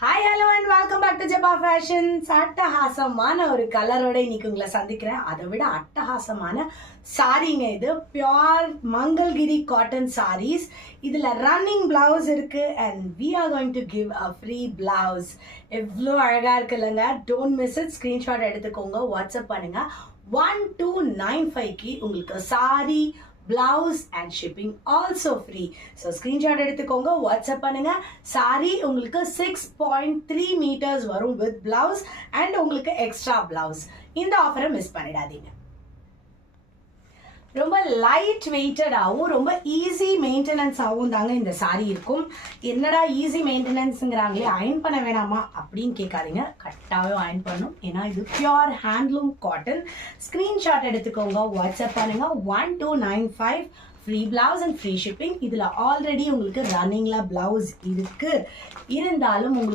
Hi hello and welcome back to Jeba fashions. அட்டகாசமான ஒரு கலரோட இன்னைக்கு உங்களை சந்திக்கிறேன். அதை விட அட்டகாசமான சாரீங்க. இது பியோர் மங்கள்கிரி காட்டன் சாரீஸ். இதில் ரன்னிங் பிளவுஸ் இருக்கு and we are going to give a free blouse. எவ்வளோ அழகாக இருக்கு இல்லைங்க. Don't miss it. ஸ்க்ரீன்ஷாட் எடுத்துக்கோங்க, வாட்ஸ்அப் பண்ணுங்க. 1295 உங்களுக்கு sari, blouse and shipping also free. So screenshot எடுத்துக்கோங்க, வாட்ஸ்அப் பண்ணுங்க. சாரி உங்களுக்கு 6.3 meters வரும் with blouse and உங்களுக்கு எக்ஸ்ட்ரா blouse. இந்த ஆஃபரை மிஸ் பண்ணிடாதீங்க. ரொம்ப லைட் வெயிட்டடாகவும் ரொம்ப ஈஸி மெயின்டெனன்ஸாகவும் தாங்க இந்த சாரீ இருக்கும். என்னடா ஈஸி மெயின்டெனன்ஸுங்கிறாங்களே, அயன் பண்ண வேணாமா அப்படின்னு கேட்காதீங்க. கரெக்டாகவே அயன் பண்ணும். ஏன்னா இது பியோர் ஹேண்ட்லூம் காட்டன். ஸ்க்ரீன்ஷாட் எடுத்துக்கோங்க, வாட்ஸ்அப் பண்ணுங்க. 1295 free blouse and free shipping. இதில் ஆல்ரெடி உங்களுக்கு ரன்னிங்கில் பிளவுஸ் இருக்கு. இருந்தாலும் உங்களுக்கு